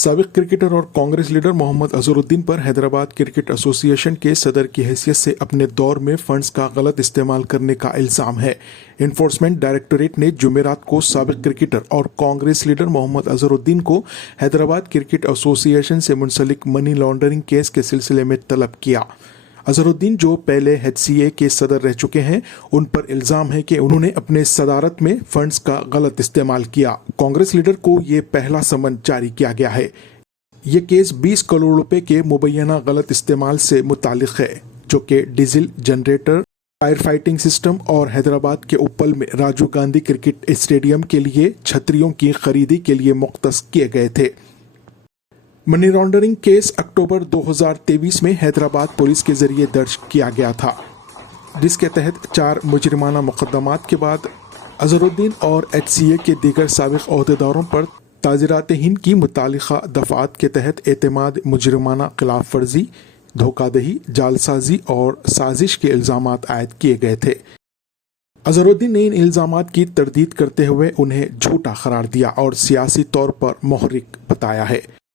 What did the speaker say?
سابق کرکٹر اور کانگریس لیڈر محمد اظہرالدین پر حیدرآباد کرکٹ ایسوسی ایشن کے صدر کی حیثیت سے اپنے دور میں فنڈز کا غلط استعمال کرنے کا الزام ہے۔ انفورسمنٹ ڈائریکٹوریٹ نے جمعرات کو سابق کرکٹر اور کانگریس لیڈر محمد اظہرالدین کو حیدرآباد کرکٹ ایسوسی ایشن سے منسلک منی لانڈرنگ کیس کے سلسلے میں طلب کیا۔ اظہرالدین جو پہلے HCA کے صدر رہ چکے ہیں، ان پر الزام ہے کہ انہوں نے اپنے صدارت میں فنڈز کا غلط استعمال کیا۔ کانگریس لیڈر کو یہ پہلا سمن جاری کیا گیا ہے۔ یہ کیس 20 کروڑ روپے کے مبینہ غلط استعمال سے متعلق ہے، جو کہ diesel generator, fire fighting system اور حیدرآباد کے اپل میں راجیو گاندھی کرکٹ اسٹیڈیم کے لیے چھتریوں کی خریدی کے لیے مختص کیے گئے تھے۔ منی لانڈرنگ کیس اکتوبر 2023 میں حیدرآباد پولیس کے ذریعے درج کیا گیا تھا، جس کے تحت 4 مجرمانہ مقدمات کے بعد اظہرالدین اور HCA کے دیگر سابق عہدیداروں پر تعزیرات ہند کی متعلقہ دفعات کے تحت اعتماد، مجرمانہ خلاف ورزی، دھوکہ دہی، جعلسازی اور سازش کے الزامات عائد کیے گئے تھے۔ اظہرالدین نے ان الزامات کی تردید کرتے ہوئے انہیں جھوٹا قرار دیا اور سیاسی طور پر محرک بتایا ہے۔